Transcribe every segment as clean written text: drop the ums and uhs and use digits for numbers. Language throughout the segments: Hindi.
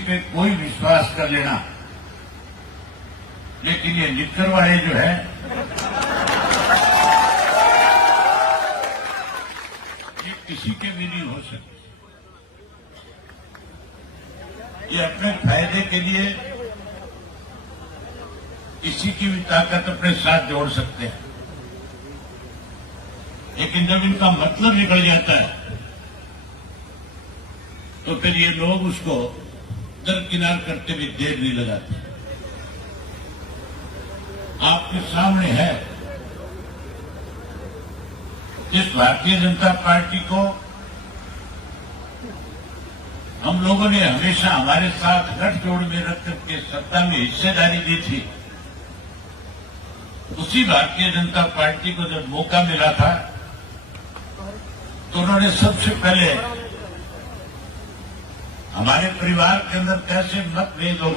पे कोई विश्वास कर लेना, लेकिन ये निक्कर वाले जो है ये किसी के भी नहीं हो सकते। ये अपने फायदे के लिए किसी की भी ताकत अपने साथ जोड़ सकते हैं, लेकिन जब इनका मतलब निकल जाता है तो फिर ये लोग उसको दरकिनार करते भी देर नहीं लगाते। आपके सामने है जिस भारतीय जनता पार्टी को हम लोगों ने हमेशा हमारे साथ गठजोड़ में रख करके सत्ता में हिस्सेदारी दी थी, उसी भारतीय जनता पार्टी को जब मौका मिला था तो उन्होंने सबसे पहले हमारे परिवार के अंदर कैसे मतभेद हो,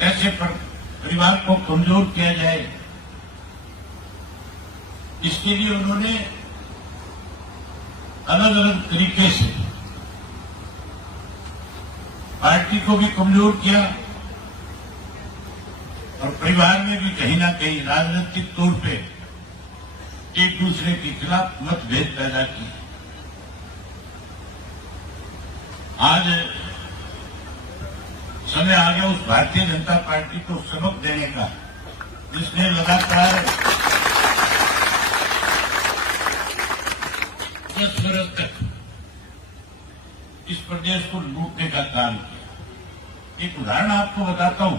कैसे परिवार को कमजोर किया जाए, इसके लिए उन्होंने अलग अलग तरीके से पार्टी को भी कमजोर किया और परिवार में भी कहीं ना कहीं राजनीतिक तौर पे एक दूसरे के खिलाफ मतभेद पैदा किए। आज समय आ गया उस भारतीय जनता पार्टी को सबक देने का, जिसने लगातार 10 वर्ष तक इस प्रदेश को लूटने का काम किया। एक उदाहरण आपको बताता हूं।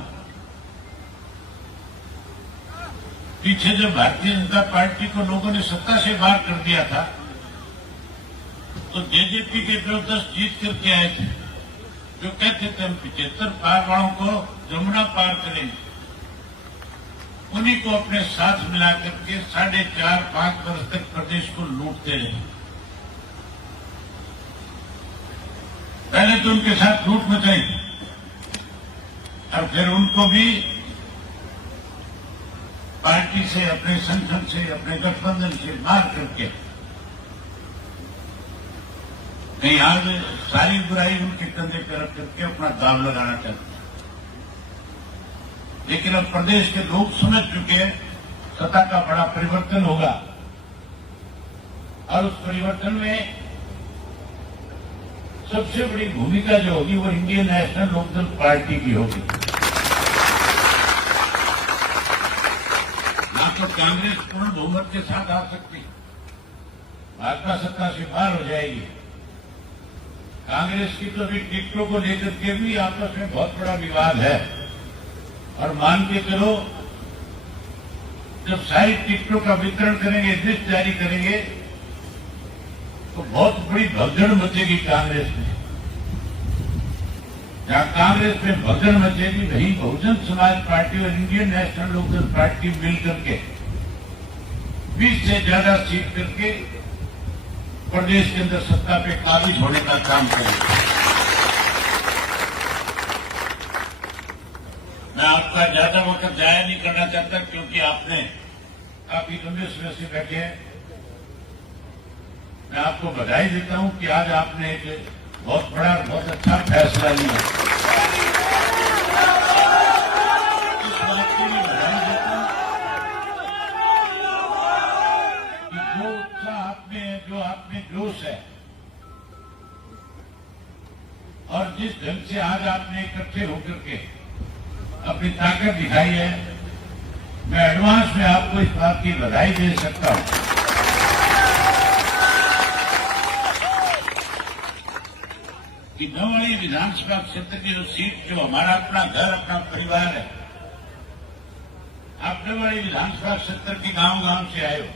पीछे जब भारतीय जनता पार्टी को लोगों ने सत्ता से बाहर कर दिया था तो जेजेपी के जबरदस्त जीत करके आए थे, जो कहते थे हम 75 पार वालों को जमुना पार करेंगे, उन्हीं को अपने साथ मिला करके 4.5-5 वर्ष तक प्रदेश को लूटते रहे। पहले तो उनके साथ लूट मचाई और फिर उनको भी पार्टी से, अपने संगठन से, अपने गठबंधन से मार करके कहीं आज सारी बुराई उनके कंधे पर रख करके अपना दाव लगाना चाहते हैं। लेकिन अब प्रदेश के लोग समझ चुके हैं सत्ता का बड़ा परिवर्तन होगा और उस परिवर्तन में सबसे बड़ी भूमिका जो होगी वो इंडियन नेशनल लोकदल पार्टी की होगी। ना तो कांग्रेस पूर्ण बहुमत के साथ आ सकती, भाजपा सत्ता से बाहर हो जाएगी। कांग्रेस की तो अभी टिकटों को लेकर के भी आपस में बहुत बड़ा विवाद है और मान के चलो जब सारी टिकटों का वितरण करेंगे, लिस्ट जारी करेंगे तो बहुत बड़ी भगदड़ मचेगी कांग्रेस में। जहां कांग्रेस में भगदड़ मचेगी वहीं बहुजन समाज पार्टी और इंडियन नेशनल लोकदल पार्टी मिलकर के 20 से ज्यादा सीट करके प्रदेश के अंदर सत्ता पे काबिज होने का काम करेगी। मैं आपका ज्यादा वक्त जाया नहीं करना चाहता क्योंकि आपने काफी लंबे समय से बैठे हैं। मैं आपको बधाई देता हूं कि आज आपने एक बहुत बड़ा, बहुत अच्छा फैसला लिया। इस बात की भी बधाई देता हूं कि जो उत्साह आपने, जो आपने जोश है और जिस ढंग से आज आपने इकट्ठे होकर के अपनी ताकत दिखाई है, मैं एडवांस में आपको इस बात की बधाई दे सकता हूं कि नौवाड़ी विधानसभा क्षेत्र की जो सीट, जो हमारा अपना घर, अपना परिवार है, आप नौवाड़ी विधानसभा क्षेत्र के गांव-गांव से आए हो।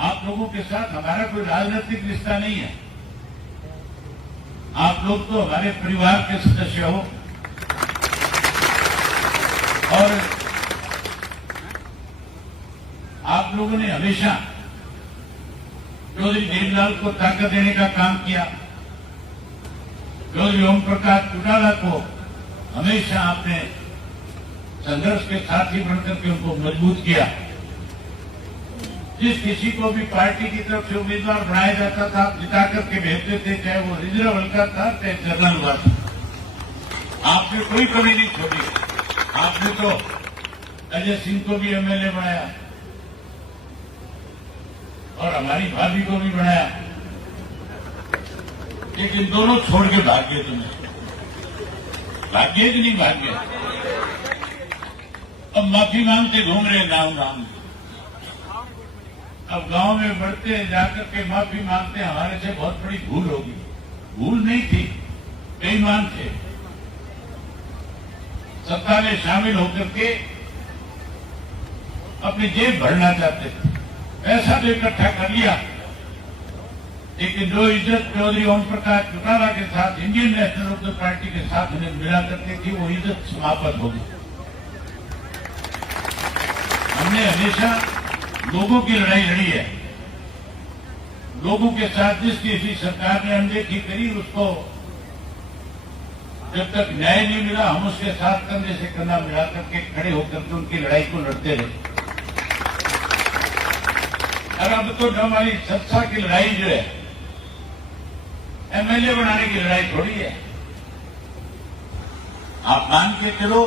आप लोगों के साथ हमारा कोई राजनीतिक रिश्ता नहीं है। आप लोग तो हमारे परिवार के सदस्य हो और आप लोगों ने हमेशा चौधरी देवीलाल को ताकत देने का काम किया। चौधरी ओम प्रकाश चौटाला को हमेशा आपने संघर्ष के साथी बनकर के उनको मजबूत किया जिस किसी को भी पार्टी की तरफ से उम्मीदवार बनाया जाता था आप जिता करके भेजते थे, चाहे वो रिजर्व हल्का था चाहे जनरल हुआ था। आपने कोई कमी नहीं छोड़ी। आपने तो अजय सिंह को भी एमएलए बनाया और हमारी भाभी को भी बनाया, लेकिन दोनों छोड़ के भाग गए। तुम्हें भाग्य कि नहीं भाग्य? अब माफी मांगते घूम रहे गांव गांव। अब गांव में बढ़ते जाकर के माफी मांगते हमारे से बहुत बड़ी भूल होगी। भूल नहीं थी, बेईमान थे। सत्ता में शामिल होकर के अपनी जेब भरना चाहते थे, पैसा तो इकट्ठा कर लिया, लेकिन जो इज्जत चौधरी ओम प्रकाश चौटाला के साथ इंडियन नेशनल लोकदल पार्टी के साथ उन्हें मिला करती थी, वो इज्जत समाप्त हो गई। हमने हमेशा लोगों की लड़ाई लड़ी है। लोगों के साथ जिस किसी सरकार ने अनदेखी करी उसको जब तक न्याय नहीं मिला हम उसके साथ कंधे से कंधा मिला करके खड़े होकर के उनकी लड़ाई को लड़ते रहे। और अब तो हमारी सत्ता की लड़ाई जो है एमएलए बनाने की लड़ाई थोड़ी है। आप मान के चलो,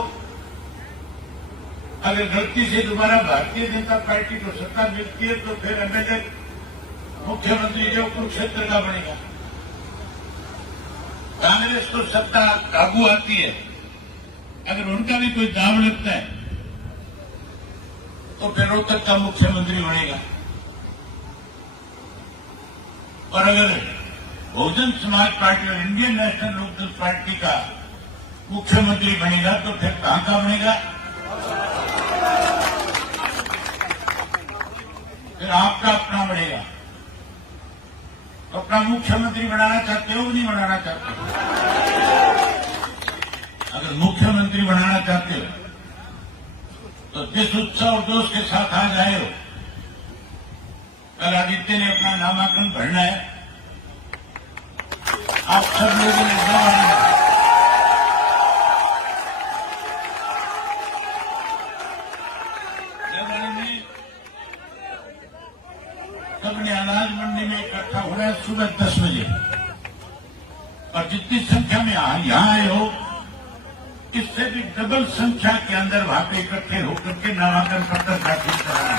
अगर गलती से दोबारा भारतीय जनता पार्टी को सत्ता मिलती है तो फिर एमएलए मुख्यमंत्री जो कुरुक्षेत्र का बनेगा। कांग्रेस को सत्ता काबू आती है, अगर उनका भी कोई दाम लगता है तो फिर रोहतक का मुख्यमंत्री बनेगा। और अगर बहुजन समाज पार्टी और इंडियन नेशनल लोकदल पार्टी का मुख्यमंत्री बनेगा तो फिर कहां का बनेगा? फिर आपका अपना बनेगा। तो अपना मुख्यमंत्री बनाना चाहते हो कि नहीं बनाना चाहते हो? अगर मुख्यमंत्री बनाना चाहते हो तो जिस उत्साह और जोश के साथ आज आए हो, कल आदित्य ने अपना नामांकन भरना है। आप सब लोगों ने में सबने अनाज मंडी में इकट्ठा हो रहा है सुबह 10 बजे, और जितनी संख्या में यहां आए हो इससे भी डबल संख्या के अंदर वहां पे इकट्ठे होकर के नामांकन पत्र दाखिल कराना।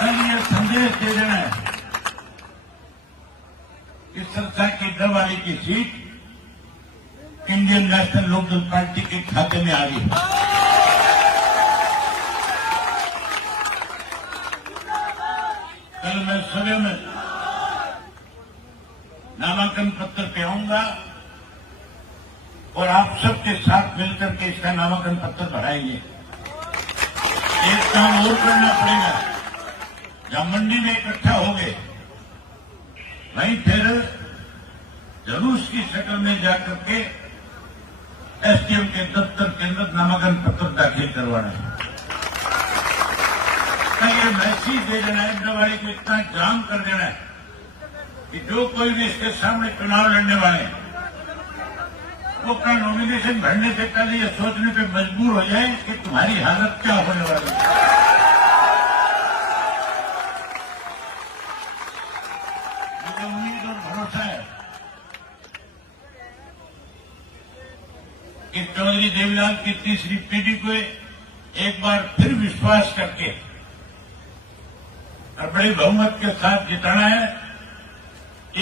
कल ये संदेश दे देना है कि संस्था की डबवाली की seat Indian national Lokdal party के खाते में आ गई। कल मैं सुबह में नामांकन पत्र पे आऊंगा और आप सबके साथ मिलकर के इसका नामांकन पत्र भराएंगे। एक काम और करना पड़ेगा, जब मंडी में इकट्ठा हो गए वहीं फिर जुलूस की शक्ल में जाकर के एसडीएम के दफ्तर के अंदर नामांकन पत्र दाखिल करवाना है। ये मैसेज दे देना है, डबवाली को इतना जाम कर देना है कि जो कोई भी इसके सामने चुनाव लड़ने वाले हैं वो अपना नॉमिनेशन भरने से पहले ये सोचने पे मजबूर हो जाए कि तुम्हारी हालत क्या होने वाली है। मुझे उम्मीद और भरोसा है कि चौधरी देवीलाल की तीसरी पीढ़ी को एक बार फिर विश्वास करके और बड़े बहुमत के साथ जिताना है।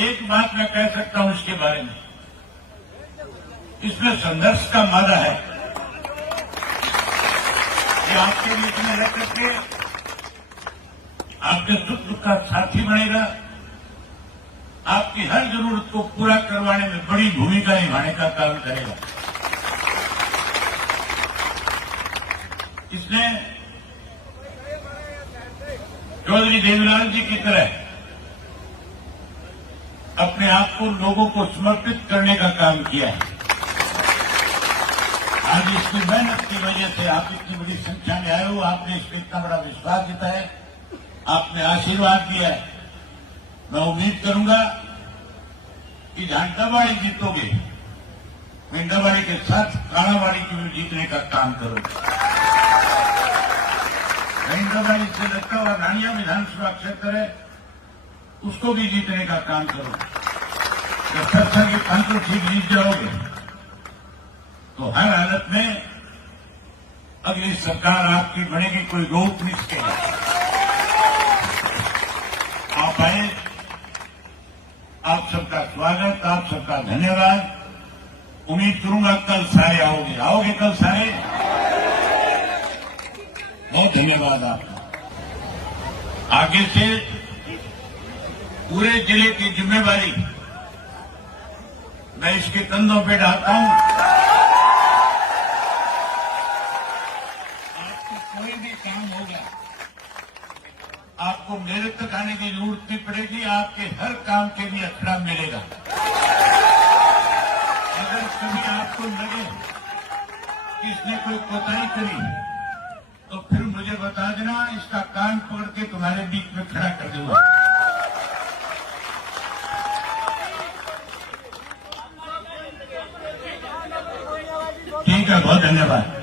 एक बात मैं कह सकता हूं इसके बारे में, इसमें संघर्ष का मादा है। ये आपके बीच में रह करके आपके सुख दुख का साथी बनेगा, आपकी हर जरूरत को पूरा करवाने में बड़ी भूमिका निभाने का काम करेगा। इसने चौधरी देवीलाल जी की तरह अपने आप को लोगों को समर्पित करने का काम किया है। आज इसकी मेहनत की वजह से आप इतनी बड़ी संख्या में आए हो, आपने इस पर इतना बड़ा विश्वास जताया, आपने आशीर्वाद दिया है। मैं उम्मीद करूंगा कि जहां डबवाली जीतोगे, मैं डबवाली के साथ कालावाड़ी की भी जीतने का काम करूंगा। महेंद्रभाई से लगता हुआ रानिया विधानसभा क्षेत्र है, उसको भी जीतने का काम करो। जब सरसर की 500 सीट जीत जाओगे तो हर हालत में अगली सरकार आपकी बनेगी, कोई रोक नहीं सकेगा। आप आए, आप सबका स्वागत, आप सबका धन्यवाद। उम्मीद करूंगा कल सारे आओगे कल सारे। बहुत धन्यवाद आपका। आगे से पूरे जिले की जिम्मेवारी मैं इसके कंधों पे डालता हूं। आपको कोई भी काम होगा, आपको मेरे तक आने की जरूरत नहीं पड़ेगी, आपके हर काम के लिए अखड़ा मिलेगा। अगर कभी आपको लगे कि इसने कोई कोताही करी तो फिर मुझे बता देना, इसका कान पकड़ के तुम्हारे बीच में खड़ा कर दूंगा। ठीक है, बहुत धन्यवाद।